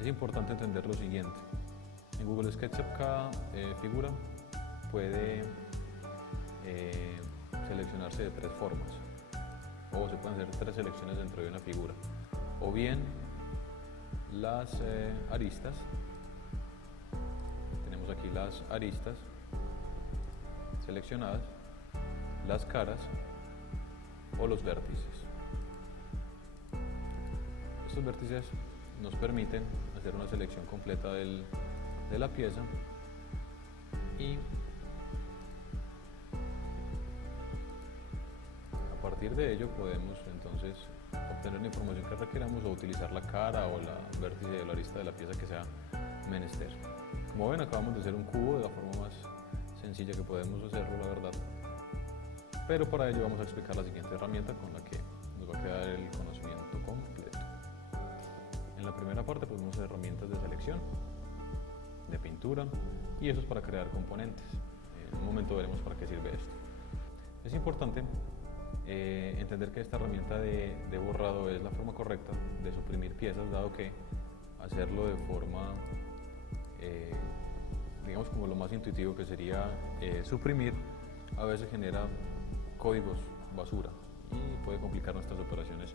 Es importante entender lo siguiente. En Google SketchUp cada figura puede seleccionarse de tres formas, o se pueden hacer tres selecciones dentro de una figura, o bien las aristas. Tenemos aquí las aristas seleccionadas, las caras o los vértices. Estos vértices nos permiten hacer una selección completa de la pieza y a partir de ello podemos entonces obtener la información que requeramos o utilizar la cara o la vértice de la arista de la pieza que sea menester. Como ven, acabamos de hacer un cubo de la forma más sencilla que podemos hacerlo, la verdad. Pero para ello vamos a explicar la siguiente herramienta con la que nos va a quedar el conocimiento completo. En la primera parte podemos hacer herramientas de selección, de pintura, y eso es para crear componentes. En un momento veremos para qué sirve esto. Es importante entender que esta herramienta de borrado es la forma correcta de suprimir piezas, dado que hacerlo de forma, digamos como lo más intuitivo que sería suprimir, a veces genera códigos basura y puede complicar nuestras operaciones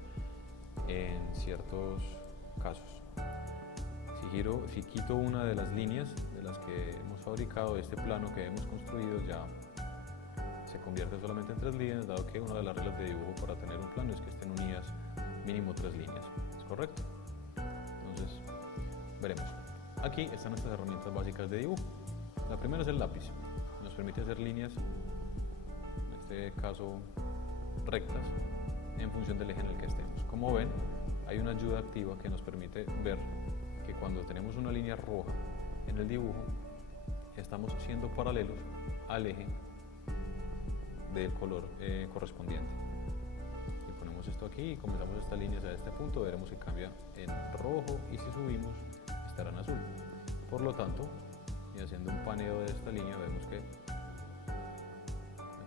en ciertos casos. Si quito una de las líneas de las que hemos fabricado, este plano que hemos construido ya se convierte solamente en tres líneas, dado que una de las reglas de dibujo para tener un plano es que estén unidas mínimo tres líneas. ¿Es correcto? Entonces, veremos. Aquí están nuestras herramientas básicas de dibujo. La primera es el lápiz. Nos permite hacer líneas, en este caso rectas, en función del eje en el que estemos. Como ven, hay una ayuda activa que nos permite ver que cuando tenemos una línea roja en el dibujo, estamos siendo paralelos al eje del color correspondiente. Y ponemos esto aquí y comenzamos estas líneas a este punto, veremos que cambia en rojo y si subimos estará en azul. Por lo tanto, y haciendo un paneo de esta línea, vemos que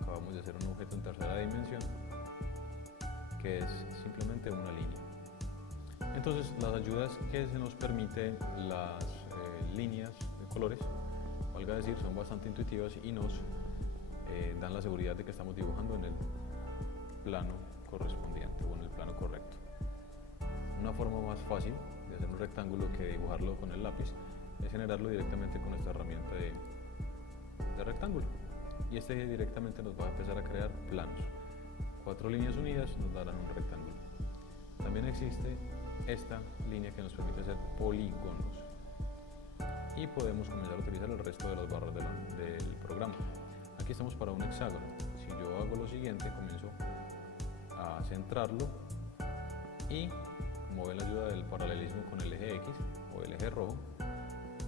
acabamos de hacer un objeto en tercera dimensión que es simplemente una línea. Entonces, las ayudas que se nos permiten las líneas de colores, valga decir, son bastante intuitivas y nos dan la seguridad de que estamos dibujando en el plano correspondiente o en el plano correcto. Una forma más fácil de hacer un rectángulo que dibujarlo con el lápiz es generarlo directamente con esta herramienta de rectángulo, y este directamente nos va a empezar a crear planos. 4 líneas unidas nos darán un rectángulo. También existe esta línea que nos permite hacer polígonos y podemos comenzar a utilizar el resto de las barras del programa. Aquí estamos para un hexágono. Si yo hago lo siguiente, comienzo a centrarlo y, como ven, la ayuda del paralelismo con el eje X o el eje rojo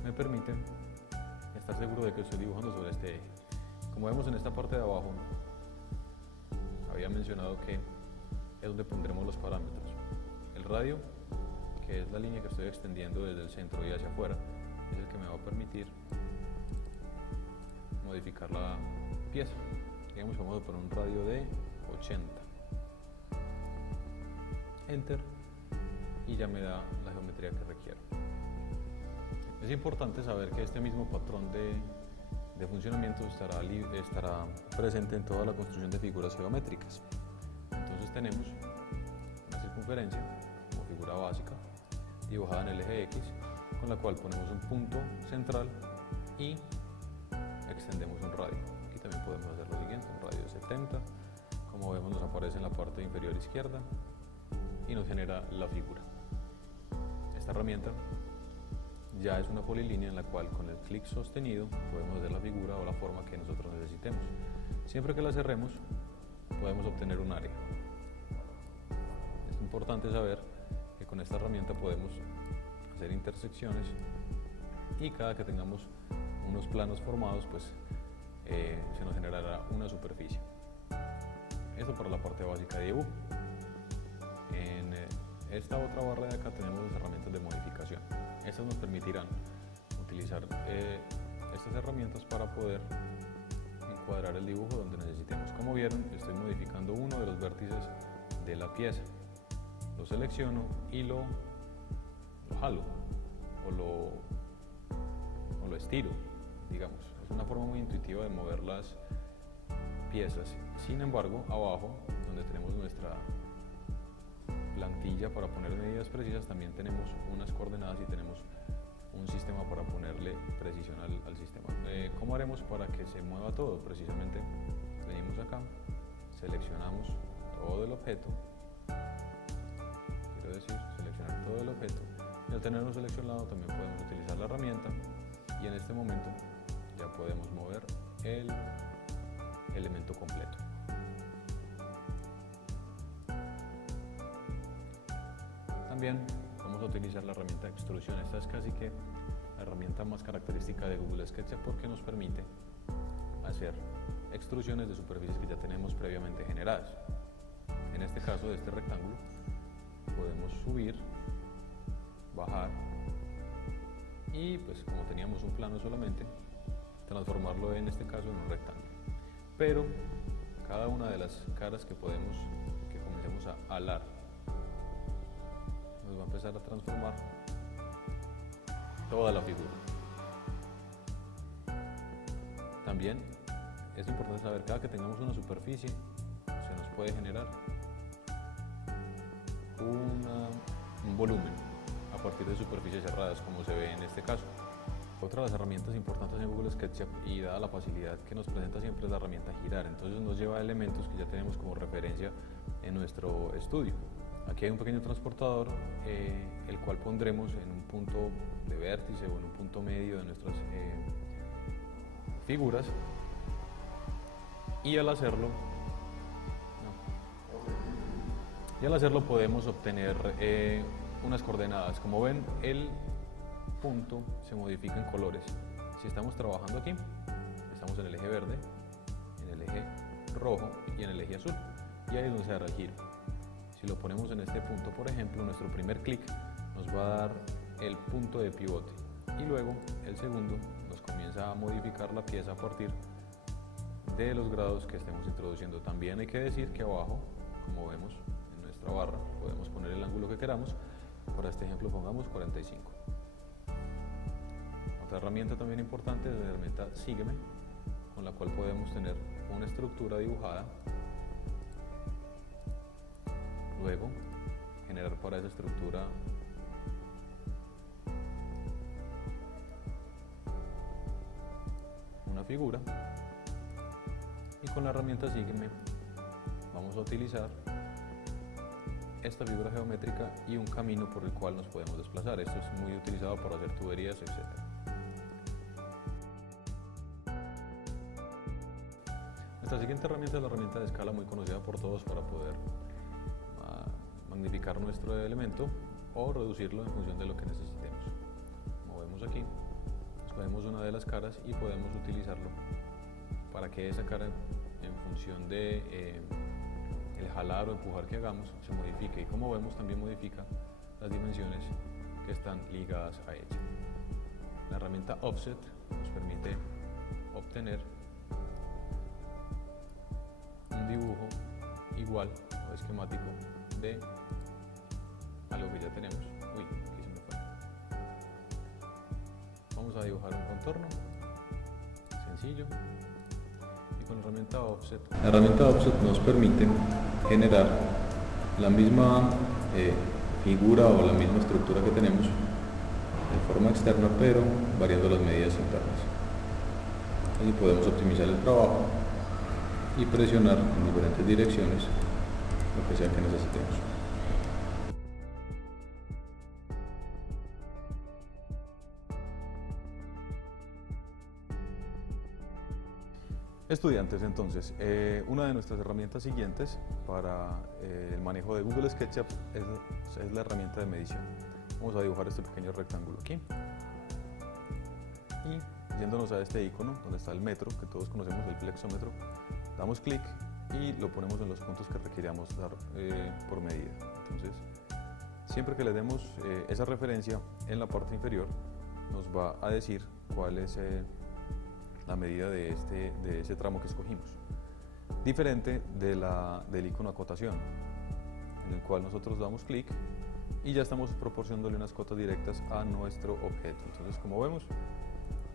me permite estar seguro de que estoy dibujando sobre este eje. Como vemos en esta parte de abajo, había mencionado que es donde pondremos los parámetros. El radio, que es la línea que estoy extendiendo desde el centro y hacia afuera, es el que me va a permitir modificar la pieza. Digamos, vamos a poner un radio de 80. Enter, y ya me da la geometría que requiero. Es importante saber que este mismo patrón de funcionamiento estará presente en toda la construcción de figuras geométricas. Entonces tenemos una circunferencia como figura básica dibujada en el eje X, con la cual ponemos un punto central y extendemos un radio. Aquí también podemos hacer lo siguiente, un radio de 70, como vemos nos aparece en la parte inferior izquierda y nos genera la figura. Esta herramienta ya es una polilínea en la cual con el clic sostenido podemos hacer la figura o la forma que nosotros necesitemos. Siempre que la cerremos podemos obtener un área. Es importante saber que con esta herramienta podemos hacer intersecciones y cada que tengamos unos planos formados, pues se nos generará una superficie. Esto para la parte básica de dibujo. En esta otra barra de acá tenemos las herramientas de modificación. Estas nos permitirán utilizar estas herramientas para poder encuadrar el dibujo donde necesitemos. Como vieron, estoy modificando uno de los vértices de la pieza. Lo selecciono y lo jalo o lo estiro, digamos. Es una forma muy intuitiva de mover las piezas. Sin embargo, abajo, donde tenemos nuestra plantilla para poner medidas precisas, también tenemos unas coordenadas y tenemos un sistema para ponerle precisión al sistema. ¿Cómo haremos para que se mueva todo? Precisamente venimos acá, seleccionamos todo el objeto, quiero decir, seleccionar todo el objeto, y al tenerlo seleccionado también podemos utilizar la herramienta y en este momento ya podemos mover el elemento completo. También vamos a utilizar la herramienta de extrusión. Esta es casi que la herramienta más característica de Google SketchUp porque nos permite hacer extrusiones de superficies que ya tenemos previamente generadas. En este caso de este rectángulo podemos subir, bajar y pues como teníamos un plano solamente, transformarlo en este caso en un rectángulo. Pero cada una de las caras que comencemos a alar nos va a empezar a transformar toda la figura. También es importante saber, cada que tengamos una superficie, se nos puede generar un volumen a partir de superficies cerradas, como se ve en este caso. Otra de las herramientas importantes en Google SketchUp, y dada la facilidad que nos presenta siempre, es la herramienta girar. Entonces nos lleva a elementos que ya tenemos como referencia en nuestro estudio. Aquí hay un pequeño transportador, el cual pondremos en un punto de vértice o en un punto medio de nuestras figuras, y al hacerlo podemos obtener unas coordenadas. Como ven, el punto se modifica en colores. Si estamos trabajando aquí, estamos en el eje verde, en el eje rojo y en el eje azul, y ahí es donde se dará el giro. Si lo ponemos en este punto, por ejemplo, nuestro primer clic nos va a dar el punto de pivote, y luego el segundo nos comienza a modificar la pieza a partir de los grados que estemos introduciendo. También hay que decir que abajo, como vemos en nuestra barra, podemos poner el ángulo que queramos. Para este ejemplo pongamos 45. Otra herramienta también importante es la herramienta Sígueme, con la cual podemos tener una estructura dibujada, luego generar para esa estructura una figura, y con la herramienta Sígueme vamos a utilizar esta figura geométrica y un camino por el cual nos podemos desplazar. Esto es muy utilizado para hacer tuberías, etc. Nuestra siguiente herramienta es la herramienta de escala, muy conocida por todos para poder magnificar nuestro elemento o reducirlo en función de lo que necesitemos. Como vemos aquí, escogemos una de las caras y podemos utilizarlo para que esa cara, en función de el jalar o empujar que hagamos, se modifique, y como vemos también modifica las dimensiones que están ligadas a ella. La herramienta Offset nos permite obtener un dibujo igual o esquemático de algo que ya tenemos. Uy, aquí se me fue. Vamos a dibujar un contorno sencillo, y con la herramienta Offset nos permite generar la misma figura o la misma estructura que tenemos de forma externa, pero variando las medidas internas. Así podemos optimizar el trabajo y presionar en diferentes direcciones lo que sea que necesitemos. Estudiantes, entonces, una de nuestras herramientas siguientes para el manejo de Google SketchUp es la herramienta de medición. Vamos a dibujar este pequeño rectángulo aquí, y yéndonos a este icono donde está el metro, que todos conocemos, el flexómetro, damos clic y lo ponemos en los puntos que requeríamos dar por medida. Entonces, siempre que le demos esa referencia en la parte inferior, nos va a decir cuál es la medida de ese tramo que escogimos, diferente del icono acotación, en el cual nosotros damos clic y ya estamos proporcionándole unas cotas directas a nuestro objeto. Entonces, como vemos,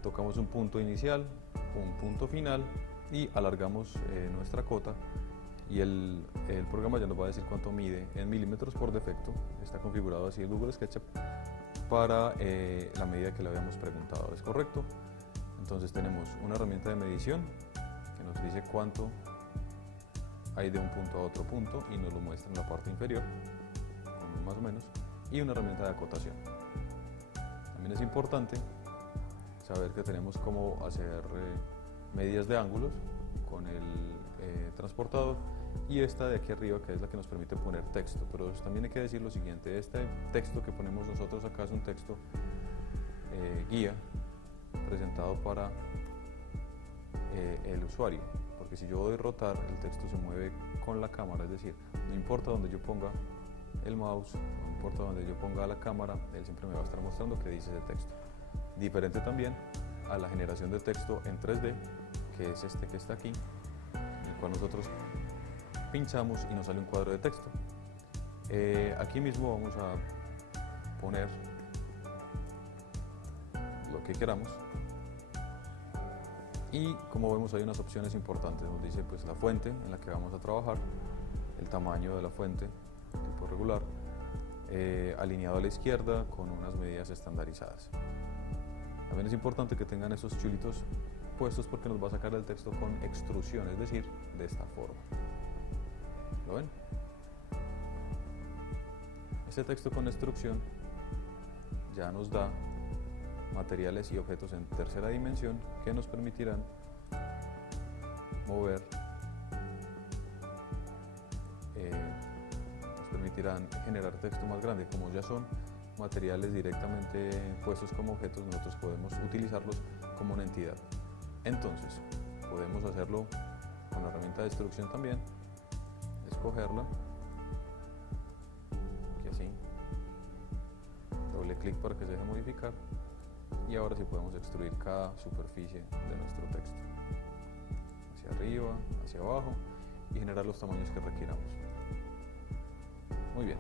tocamos un punto inicial, un punto final y alargamos nuestra cota, y el programa ya nos va a decir cuánto mide en milímetros por defecto. Está configurado así el Google SketchUp para la medida que le habíamos preguntado. ¿Es correcto? Entonces tenemos una herramienta de medición que nos dice cuánto hay de un punto a otro punto y nos lo muestra en la parte inferior, con un más o menos, y una herramienta de acotación. También es importante saber que tenemos cómo hacer medidas de ángulos con el transportador, y esta de aquí arriba, que es la que nos permite poner texto. Pero también hay que decir lo siguiente: este texto que ponemos nosotros acá es un texto guía presentado para el usuario, porque si yo doy rotar, el texto se mueve con la cámara, es decir, no importa donde yo ponga el mouse, no importa donde yo ponga la cámara, él siempre me va a estar mostrando qué dice ese texto. Diferente también a la generación de texto en 3D, que es este que está aquí, en el cual nosotros pinchamos y nos sale un cuadro de texto. Aquí mismo vamos a poner lo que queramos, y como vemos hay unas opciones importantes. Nos dice pues la fuente en la que vamos a trabajar, el tamaño de la fuente, tipo regular, alineado a la izquierda con unas medidas estandarizadas. También es importante que tengan esos chulitos puestos porque nos va a sacar el texto con extrusión, es decir, de esta forma. ¿Lo ven? Este texto con extrusión ya nos da materiales y objetos en tercera dimensión que nos permitirán mover, nos permitirán generar texto más grande. Como ya son materiales directamente puestos como objetos, nosotros podemos utilizarlos como una entidad. Entonces, podemos hacerlo con la herramienta de extrusión también, escogerla, y así, doble clic para que se deje modificar, y ahora sí podemos extruir cada superficie de nuestro texto, hacia arriba, hacia abajo, y generar los tamaños que requiramos. Muy bien.